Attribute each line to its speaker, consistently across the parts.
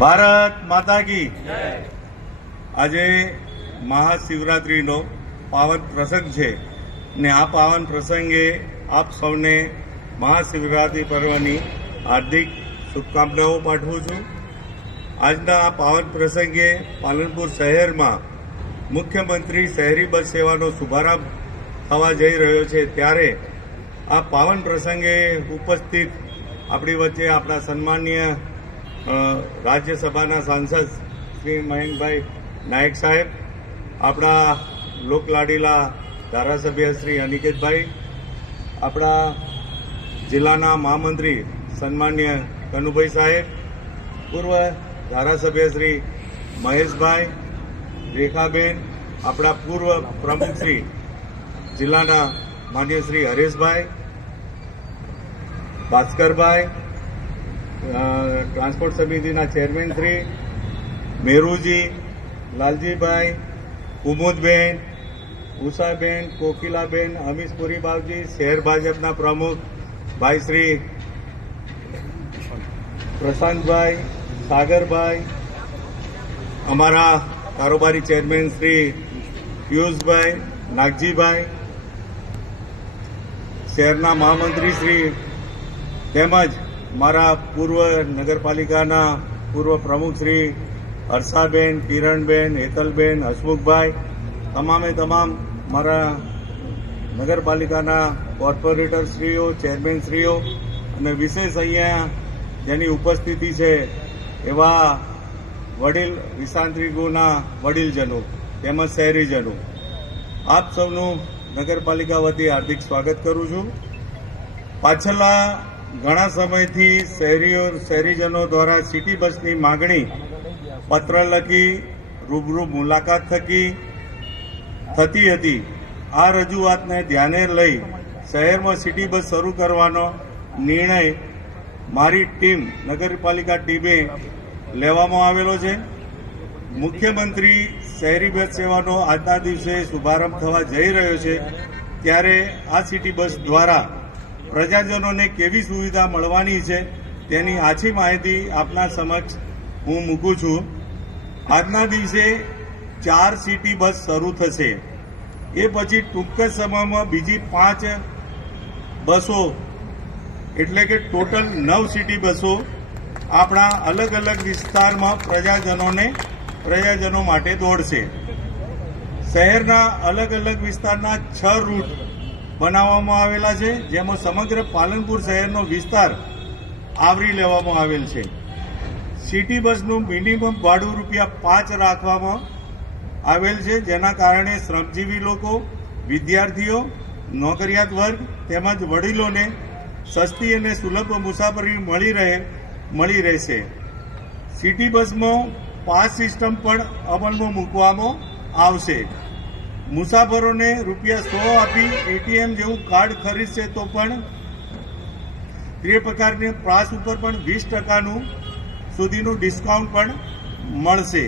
Speaker 1: ભારત માતા કી. આજે મહાશિવરાત્રિનો પાવન પ્રસંગ છે ને આ પાવન પ્રસંગે આપ સૌને મહાશિવરાત્રિ પર્વની હાર્દિક શુભકામનાઓ પાઠવું છું. આજના આ પાવન પ્રસંગે પાલનપુર શહેરમાં મુખ્યમંત્રી શહેરી બસ સેવાનો શુભારંભ થવા જઈ રહ્યો છે ત્યારે આ પાવન પ્રસંગે ઉપસ્થિત આપણી વચ્ચે આપણા સન્માનીય રાજ્યસભાના સાંસદ શ્રી મયંકભાઈ નાયક સાહેબ, આપણા લોકલાડીલા ધારાસભ્ય શ્રી અનિકેતભાઈ, આપણા જિલ્લાના મહામંત્રી સન્માન્ય કનુભાઈ સાહેબ, પૂર્વ ધારાસભ્ય શ્રી મહેશભાઈ રેખાબેન, આપણા પૂર્વ પ્રમુખ શ્રી જિલ્લાના માન્ય શ્રી હરેશભાઈ, ભાસ્કરભાઈ ટ્રાન્સપોર્ટ સમિતિના ચેરમેન શ્રી મેરુજી, લાલજીભાઈ, કુમુદબેન, ઉષાબેન, કોકિલાબેન અમીશપુરી બાવજી શહેર ભાજપના પ્રમુખ ભાઈ શ્રી પ્રશાંતભાઈ, સાગરભાઈ, અમારા કારોબારી ચેરમેન શ્રી પિયુષભાઈ, નાગજીભાઈ, શહેરના મહામંત્રી શ્રી તેમજ મારા પૂર્વ નગરપાલિકાના પૂર્વ પ્રમુખ શ્રી હર્ષાબેન, કિરણબેન, હેતલબેન, હસમુખભાઈ, તમામે તમામ મારા નગરપાલિકાના કોર્પોરેટર શ્રીઓ, ચેરમેન શ્રીઓ અને વિશેષ અહીંયા જેની ઉપસ્થિતિ છે એવા વડીલ વિશાંત્રિગુના વડીલજનો તેમજ શહેરીજનો. આપ સૌનું નગરપાલિકા વતી હાર્દિક સ્વાગત કરું છું. પાછલા ઘણા સમયથી શહેરીઓ, શહેરીજનો દ્વારા સિટી બસની માગણી, પત્ર લખી, રૂબરૂ મુલાકાત થકી થતી હતી. આ રજૂઆતને ધ્યાને લઈ શહેરમાં સિટી બસ શરૂ કરવાનો નિર્ણય મારી ટીમ, નગરપાલિકા ટીમે લેવામાં આવેલો છે. મુખ્યમંત્રી શહેરી બસ સેવાનો આજના દિવસે શુભારંભ થવા જઈ રહ્યો છે. ત્યારે આ સિટી બસ દ્વારા પ્રજાજનોને કેવી સુવિધા મળવાની છે તેની આછી માહિતી આપના સમક્ષ હું મૂકું છું. આજના દિવસે ચાર સિટી બસ શરૂ થશે. એ પછી ટૂંક જ સમયમાં બીજી પાંચ બસો, એટલે કે ટોટલ નવ સિટી બસો આપણા અલગ અલગ વિસ્તારમાં પ્રજાજનોને, પ્રજાજનો માટે દોડશે. શહેરના અલગ અલગ વિસ્તારના છ રૂટ બનાવવામાં આવેલા છે, જેમાં સમગ્ર પાલનપુર શહેરનો વિસ્તાર આવરી લેવામાં આવેલ છે. સિટી બસનું મિનિમમ ભાડું રૂપિયા પાંચ રાખવામાં આવેલ છે, જેના કારણે શ્રમજીવી લોકો, વિદ્યાર્થીઓ, નોકરિયાત વર્ગ તેમજ વડીલોને સસ્તી અને સુલભ મુસાફરી મળી રહે, મળી રહેશે. સિટી બસમાં પાસ સિસ્ટમ પણ અમલમાં મૂકવામાં આવશે. મુસાફરોને રૂપિયા સો આપી એટીએમ જેવું કાર્ડ ખરીદશે તો પણ તે પ્રકારની પાસ ઉપર પણ વીસ ટકાનું સુધીનું ડિસ્કાઉન્ટ પણ મળશે.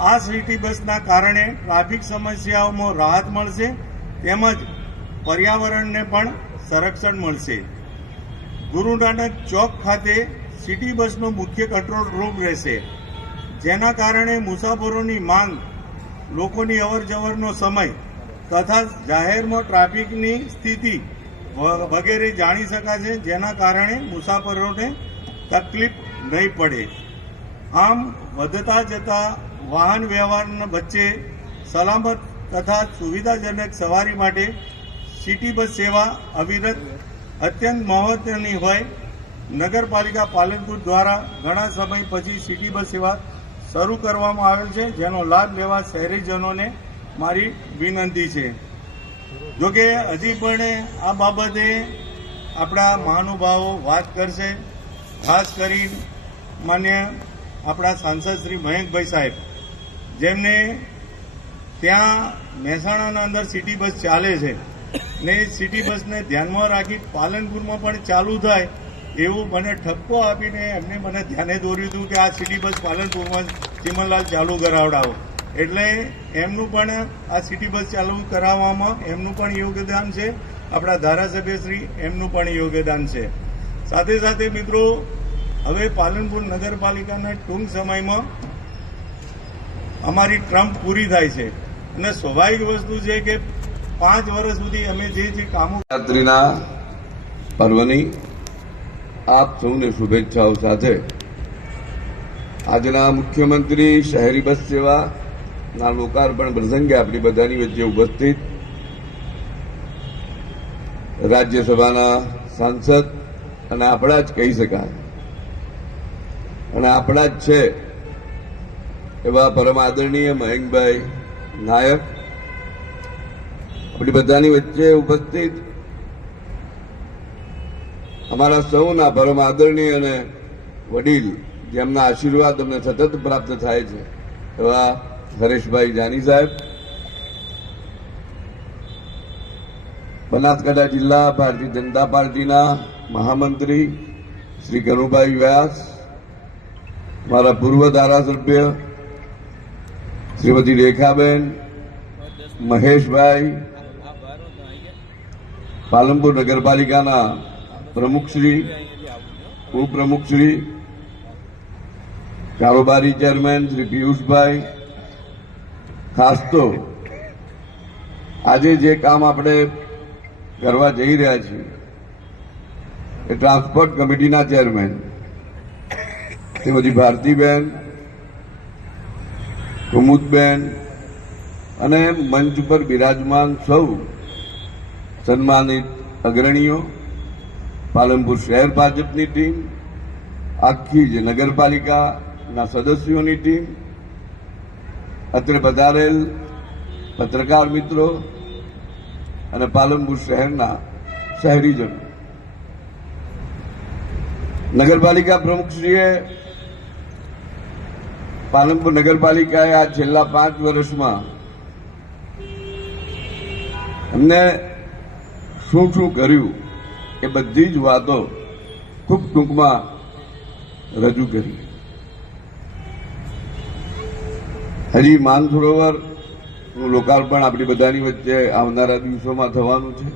Speaker 1: આ સિટી બસના કારણે ટ્રાફિક સમસ્યાઓમાં રાહત મળશે તેમજ પર્યાવરણને પણ સંરક્ષણ મળશે. ગુરુ નાનક ચોક ખાતે સિટી બસનો મુખ્ય કંટ્રોલ રૂમ રહેશે. જેના કારણે મુસાફરોની માંગ લોકોની અવરજવરનો સમય તથા જાહેરમાં ટ્રાફિકની સ્થિતિ વગેરે જાણી શકાશે, જેના કારણે મુસાફરોને તકલીફ નહીં પડે. આમ, વધતા જતા વાહન વ્યવહારના વચ્ચે સલામત તથા સુવિધાજનક સવારી માટે સિટી બસ સેવા અવિરત અત્યંત મહત્વની હોય. નગરપાલિકા પાલનપુર દ્વારા ઘણા સમય પછી સિટી બસ સેવા શરૂ કરવામાં આવેલ છે, જેનો લાભ લેવા શહેરીજનોને મારી વિનંતી છે. જોકે હજી પણ આ બાબતે આપણા મહાનુભાવો વાત કરશે, ખાસ કરી માન્ય આપણા સાંસદ શ્રી મયંકભાઈ સાહેબ, જેમને ત્યાં મહેસાણાના અંદર સિટી બસ ચાલે છે ને એ સિટી બસને ધ્યાનમાં રાખી પાલનપુરમાં પણ ચાલુ થાય એવું મને ઠપકો આપીને એમને મને ધ્યાને દોર્યું હતું કે આ સિટી બસ પાલનપુરમાં ચિમનલાલ ચાલુ કરાવડાવો. એટલે એમનું પણ આ સિટી બસ ચાલુ કરાવવામાં એમનું પણ યોગદાન છે. આપણા ધારાસભ્યશ્રી એમનું પણ યોગદાન છે. સાથે સાથે મિત્રો, હવે પાલનપુર નગરપાલિકાના ટૂંક સમયમાં અમારી ટ્રમ્પ પૂરી થાય છે. અને સ્વાભાવિક વસ્તુ છે કે પાંચ વર્ષ સુધી અમે જે જે કામો
Speaker 2: નવરાત્રિના પર્વની આપ સૌને શુભેચ્છાઓ સાથે. આજના મુખ્યમંત્રી શહેરી બસ સેવાના લોકાર્પણ પ્રસંગે આપણી બધાની વચ્ચે ઉપસ્થિત રાજ્યસભાના સાંસદ અને આપણા જ કહી શકાય. અને આપણા જ છે એવા પરમ આદરણીય મયંકભાઈ નાયક. આપણી બધાની વચ્ચે ઉપસ્થિત અમારા સૌના પરમ આદરણીય અને વડીલ, જેમના આશીર્વાદ અમને સતત પ્રાપ્ત થાય છે, એવા હરેશભાઈ જાની સાહેબ. બનાસકાંઠા જિલ્લા ભારતીય જનતા પાર્ટીના મહામંત્રી શ્રી કનુભાઈ વ્યાસ, મારા પૂર્વ ધારાસભ્ય શ્રીમતી રેખાબેન, મહેશભાઈ, પાલનપુર નગરપાલિકાના પ્રમુખશ્રી ઉપપ્રમુખશ્રી કારોબારી ચેરમેન શ્રી પિયુષભાઈ, ખાસ તો આજે જે કામ આપણે કરવા જઈ રહ્યા છીએ એ ટ્રાન્સપોર્ટ કમિટીના ચેરમેન, શ્રીમતી ભારતીબેન, કુમુદબેન અને મંચ પર બિરાજમાન સૌ સન્માનિત અગ્રણીઓ પાલનપુર શહેર ભાજપની ટીમ, આખી જ નગરપાલિકાના સદસ્યોની ટીમ, અત્રે પધારેલ પત્રકાર મિત્રો અને પાલનપુર શહેરના શહેરીજનો. નગરપાલિકા પ્રમુખશ્રીએ પાલનપુર નગરપાલિકાએ આ છેલ્લા પાંચ વર્ષમાં એમને શું શું કર્યું? એ બધી જ વાતો ખૂબ ટૂંકમાં રજૂ કરી. હજી માનસરોવરનું લોકાર્પણ આપણી બધાની વચ્ચે આવનારા દિવસોમાં થવાનું છે.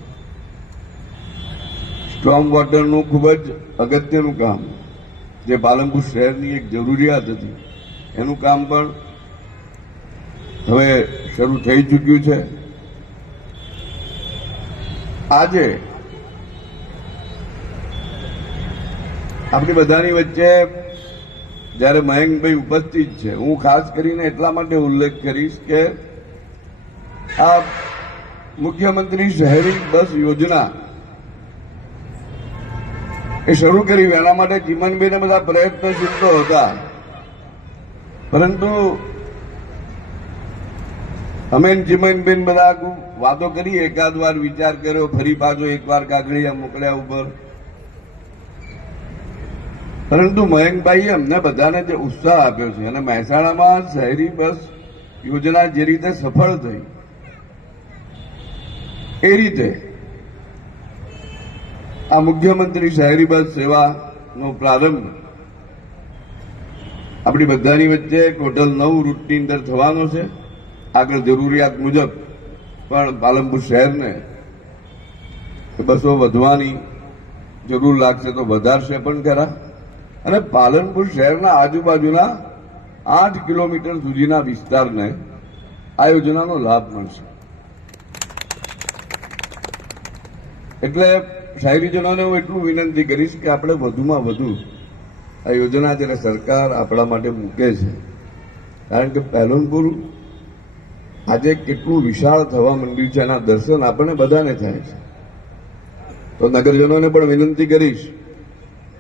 Speaker 2: સ્ટ્રોંગ વોટરનું ખૂબ જ અગત્યનું કામ જે પાલનપુર શહેરની એક જરૂરિયાત હતી. એનું કામ પણ હવે શરૂ થઈ ચૂક્યું છે. આજે આપણી બધાની વચ્ચે જ્યારે મયંકભાઈ ઉપસ્થિત છે, હું ખાસ કરીને એટલા માટે ઉલ્લેખ કરીશ કે આ મુખ્યમંત્રી શહેરી બસ યોજના એ શરૂ કરી એના માટે ચીમનભાઈને બધા પ્રયત્નશીલ તો હતા. પરંતુ અમે ચીમનબેન બધા વાતો કરી, એકાદ વાર વિચાર કર્યો, ફરી પાછો એકવાર કાગળિયા મોકલ્યા ઉપર. પરંતુ મયંકભાઈએ અમને બધાને જે ઉત્સાહ આપ્યો છે અને મહેસાણામાં શહેરી બસ યોજના જે રીતે સફળ થઈ, એ રીતે આ મુખ્યમંત્રી શહેરી બસ સેવાનો પ્રારંભ આપણી બધાની વચ્ચે ટોટલ નવ રૂટની અંદર થવાનો છે. આગળ જરૂરિયાત મુજબ પણ પાલનપુર શહેરને બસો વધવાની જરૂર લાગશે તો વધારશે પણ ખરા. અને પાલનપુર શહેરના આજુબાજુના આઠ કિલોમીટર સુધીના વિસ્તારને આ યોજનાનો લાભ મળશે. એટલે શહેરીજનોને હું એટલું વિનંતી કરીશ કે આપણે વધુમાં વધુ આ યોજના જ્યારે સરકાર આપણા માટે મૂકે છે, કારણ કે પાલનપુર આજે કેટલું વિશાળ થવા માંડ્યું છે, એના દર્શન આપણને બધાને થાય છે. તો નગરજનોને પણ વિનંતી કરીશ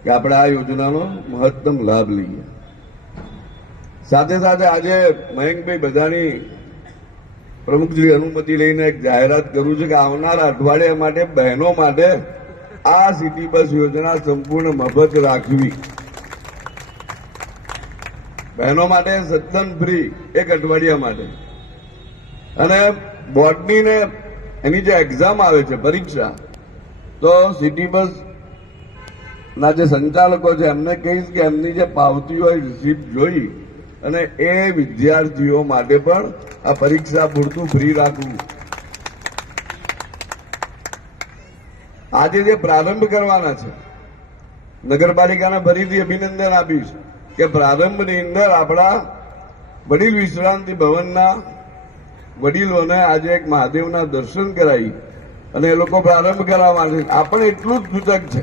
Speaker 2: કે આપણે આ યોજનાનો મહત્તમ લાભ લઈએ. સાથે સાથે આજે મયંકભાઈ બધાની પ્રમુખશ્રી અનુમતિ લઈને એક જાહેરાત કરું છું કે આવનારા અઠવાડિયા માટે બહેનો માટે આ સિટી બસ યોજના સંપૂર્ણ મફત રાખવી. બહેનો માટે સત્તન ફ્રી એક અઠવાડિયા માટે. અને બોર્ડની ને એની જે એક્ઝામ આવે છે પરીક્ષા, તો સિટી બસ ના, જે સંચાલકો છે, એમને કહીશ કે એમની જે પાવતી હોય રિસીપ્ટ જોઈ અને એ વિદ્યાર્થીઓ માટે પણ આ પરીક્ષા પૂરતું ફ્રી રાખવું. આજે જે પ્રારંભ કરવાના છે, નગરપાલિકાને ફરીથી અભિનંદન આપીશ કે પ્રારંભની અંદર આપણા વડીલ વિશ્રાંતિ ભવનના વડીલોને આજે એક મહાદેવના દર્શન કરાવી અને એ લોકો પ્રારંભ કરવા માટે આ પણ એટલું જ સૂચક છે.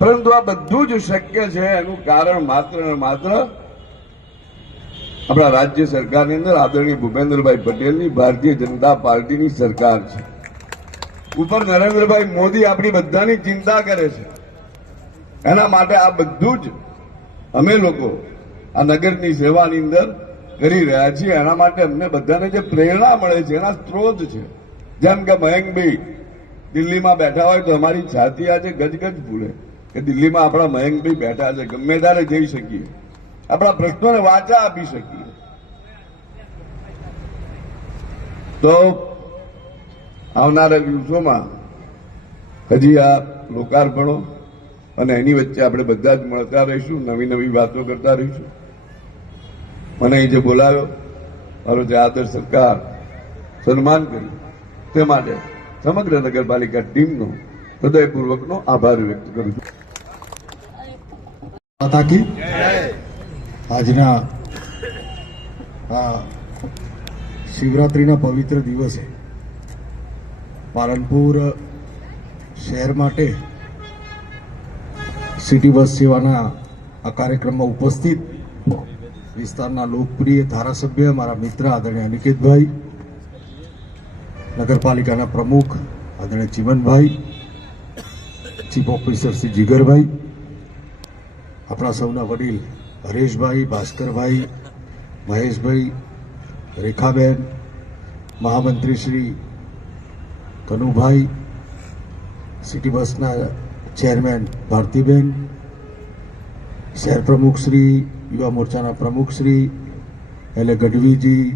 Speaker 2: પરંતુ આ બધું જ શક્ય છે, એનું કારણ માત્ર ને માત્ર આપણા રાજ્ય સરકારની અંદર આદરણીય ભૂપેન્દ્રભાઈ પટેલની ભારતીય જનતા પાર્ટીની સરકાર છે. ઉપર નરેન્દ્રભાઈ મોદી આપણી બધાની ચિંતા કરે છે. એના માટે આ બધું જ અમે લોકો આ નગરની સેવાની અંદર કરી રહ્યા છીએ. એના માટે અમને બધાને જે પ્રેરણા મળે છે, એના સ્ત્રોત છે. જેમ કે મયંકભાઈ દિલ્હીમાં બેઠા હોય તો અમારી છાતી આજે ગજગજ ફૂલે. કે દિલ્હીમાં આપણા મયંકભાઈ બેઠા છે, ગમે ત્યારે જઈ શકીએ. આપણા પ્રશ્નોને વાચા આપી શકીએ. તો આવનારા દિવસોમાં હજી આ લોકાર્પણો અને એની વચ્ચે આપણે બધા જ મળતા રહીશું, નવી નવી વાતો કરતા રહીશું. મને અહીં જે બોલાવ્યો, મારો જે આદર સરકાર સન્માન કર્યું, તે માટે સમગ્ર નગરપાલિકા ટીમનો હૃદયપૂર્વકનો આભાર વ્યક્ત કરું છું.
Speaker 3: માતા કી? આજના, આ શિવરાત્રિના પવિત્ર દિવસે પાલનપુર શહેર માટે સિટી બસ સેવાના આ કાર્યક્રમમાં ઉપસ્થિત વિસ્તારના લોકપ્રિય ધારાસભ્ય મારા મિત્ર આદરણીય અનિકેતભાઈ, નગરપાલિકાના પ્રમુખ આદરણીય ચીમનભાઈ, ચીફ ઓફિસર શ્રી જીગરભાઈ આપણા સૌના વડીલ હરેશભાઈ, ભાસ્કરભાઈ, મહેશભાઈ, રેખાબેન, મહામંત્રી શ્રી કનુભાઈ, સિટી બસના ચેરમેન ભારતીબેન, શહેર પ્રમુખ શ્રી, યુવા મોરચાના પ્રમુખ શ્રી એટલે ગઢવીજી,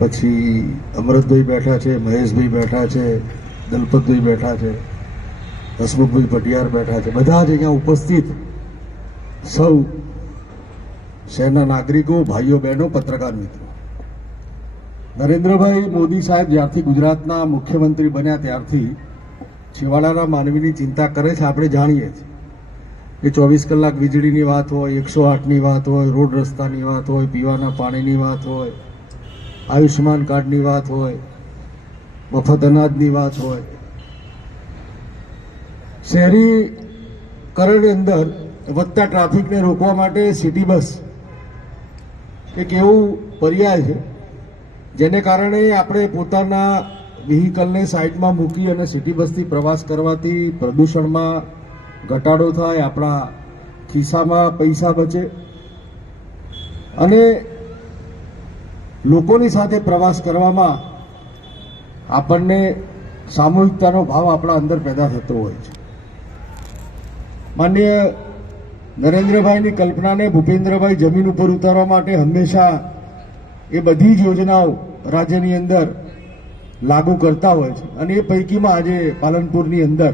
Speaker 3: પછી અમરતભાઈ બેઠા છે, મહેશભાઈ બેઠા છે, દલપતભાઈ બેઠા છે, હસમુખભાઈ ભટિયાર બેઠા છે, બધા જ અહીંયા ઉપસ્થિત સૌ શહેરના નાગરિકો, ભાઈઓ, બહેનો, પત્રકાર મિત્રો. નરેન્દ્રભાઈ મોદી સાહેબ જ્યારથી ગુજરાતના મુખ્યમંત્રી બન્યા ત્યારથી છેવાડાના માનવીની ચિંતા કરે છે, આપણે જાણીએ છીએ. કે ચોવીસ કલાક વીજળીની વાત હોય, એકસો આઠની વાત હોય, રોડ રસ્તાની વાત હોય, પીવાના પાણીની વાત હોય, આયુષ્યમાન કાર્ડની વાત હોય, મફત અનાજની વાત હોય. શહેરીકરણની અંદર વધતા ટ્રાફિકને રોકવા માટે સિટી બસ એક એવું પર્યાય છે, જેને કારણે આપણે પોતાના વ્હીકલને સાઈડમાં મૂકી અને સિટી બસથી પ્રવાસ કરવાથી પ્રદૂષણમાં ઘટાડો થાય, આપણા ખિસ્સામાં પૈસા બચે. અને લોકોની સાથે પ્રવાસ કરવામાં આપણને સામૂહિકતાનો ભાવ આપણા અંદર પેદા થતો હોય છે. માનનીય નરેન્દ્રભાઈની કલ્પનાને ભૂપેન્દ્રભાઈ જમીન ઉપર ઉતારવા માટે હંમેશા એ બધી જ યોજનાઓ રાજ્યની અંદર લાગુ કરતા હોય છે. અને એ પૈકીમાં આજે પાલનપુરની અંદર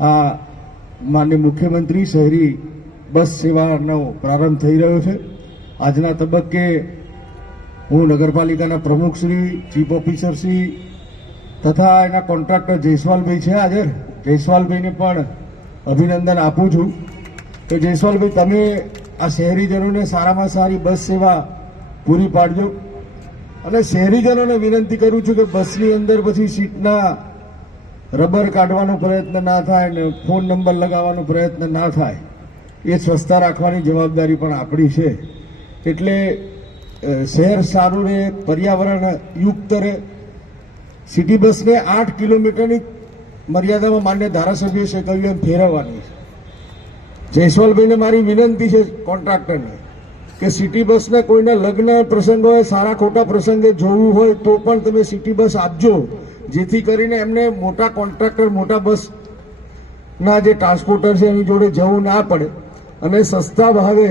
Speaker 3: આ માન્ય મુખ્યમંત્રી શહેરી બસ સેવાનો પ્રારંભ થઈ રહ્યો છે. આજના તબક્કે હું નગરપાલિકાના પ્રમુખશ્રી ચીફ ઓફિસરશ્રી તથા એના કોન્ટ્રાક્ટર જયસ્વાલભાઈ છે. હાજર જયસ્વાલભાઈને પણ અભિનંદન આપું છું. તો જયસ્વાલભાઈ તમે આ શહેરીજનોને સારામાં સારી બસ સેવા પૂરી પાડજો. અને શહેરીજનોને વિનંતી કરું છું કે બસની અંદર પછી સીટના રબર કાઢવાનો પ્રયત્ન ના થાય અને ફોન નંબર લગાવવાનો પ્રયત્ન ના થાય. એ સ્વચ્છતા રાખવાની જવાબદારી પણ આપણી છે. એટલે શહેર સારું રહે, પર્યાવરણ યુક્ત રહે. સિટી બસને આઠ કિલોમીટરની મર્યાદામાં માન્ય ધારાસભ્ય છે, કહ્યું એમ ફેરવવાની છે. જયસ્વાલભાઈને મારી વિનંતી છે કોન્ટ્રાક્ટરને કે સિટી બસના કોઈના લગ્ન પ્રસંગ હોય, સારા ખોટા પ્રસંગે જોવું હોય, તો પણ તમે સિટી બસ આપજો. જેથી કરીને એમને મોટા કોન્ટ્રાક્ટર, મોટા બસ ના જે ટ્રાન્સપોર્ટર છે, એની જોડે જવું ના પડે. અને સસ્તા ભાવે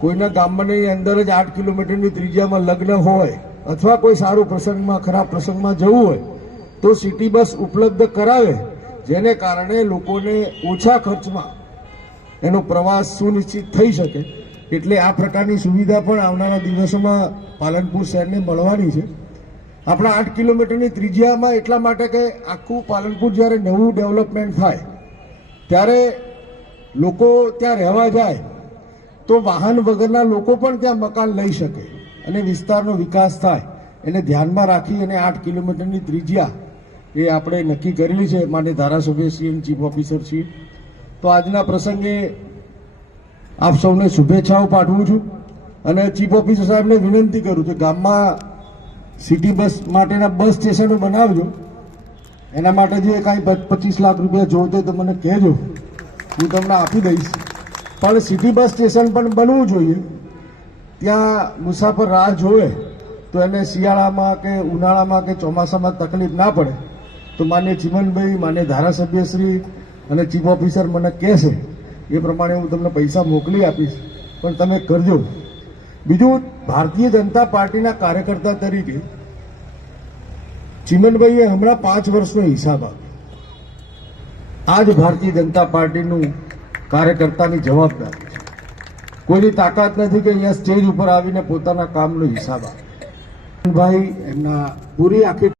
Speaker 3: કોઈના ગામની અંદર જ આઠ કિલોમીટરની ત્રિજ્યામાં લગ્ન હોય, અથવા કોઈ સારું પ્રસંગમાં, ખરાબ પ્રસંગમાં જવું હોય, તો સિટી બસ ઉપલબ્ધ કરાવે, જેને કારણે લોકોને ઓછા ખર્ચમાં એનો પ્રવાસ સુનિશ્ચિત થઈ શકે. એટલે આ પ્રકારની સુવિધા પણ આવનારા દિવસોમાં પાલનપુર શહેરને મળવાની છે. આપણા આઠ કિલોમીટરની ત્રિજ્યામાં એટલા માટે કે આખું પાલનપુર જ્યારે નવું ડેવલપમેન્ટ થાય, ત્યારે લોકો ત્યાં રહેવા જાય, તો વાહન વગરના લોકો પણ ત્યાં મકાન લઈ શકે અને વિસ્તારનો વિકાસ થાય. એને ધ્યાનમાં રાખી અને આઠ કિલોમીટરની ત્રિજ્યા એ આપણે નક્કી કરેલી છે. માન્ય ધારાસભ્યશ્રી અને ચીફ ઓફિસરશ્રી તો આજના પ્રસંગે આપ સૌને શુભેચ્છાઓ પાઠવું છું અને ચીફ ઓફિસર સાહેબને વિનંતી કરું છું ગામમાં સિટી બસ માટેના બસ સ્ટેશનો બનાવજો. એના માટે જે કાંઈ પચીસ લાખ રૂપિયા જોડતો તો મને કહેજો. હું તમને આપી દઈશ. પણ સિટી બસ સ્ટેશન પણ બનવું જોઈએ. ત્યાં મુસાફર રાહ જોવે તો એને શિયાળામાં કે ઉનાળામાં કે ચોમાસામાં તકલીફ ના પડે. તો માન્ય ચીમનભાઈ, માન્ય ધારાસભ્યશ્રી અને ચીફ ઓફિસર મને કહેશે, એ પ્રમાણે હું તમને પૈસા મોકલી આપીશ, પણ તમે કરજો. બીજું, ભારતીય જનતા પાર્ટીના કાર્યકર્તા તરીકે, ચિમનભાઈએ હમણાં પાંચ વર્ષનો હિસાબ આપ્યો. આ જ ભારતીય જનતા પાર્ટીનું કાર્યકર્તાની જવાબદારી છે. કોઈની તાકાત નથી કે અહીંયા સ્ટેજ ઉપર આવીને પોતાના કામનો હિસાબ આપે. ભાઈ એમના પૂરી આખી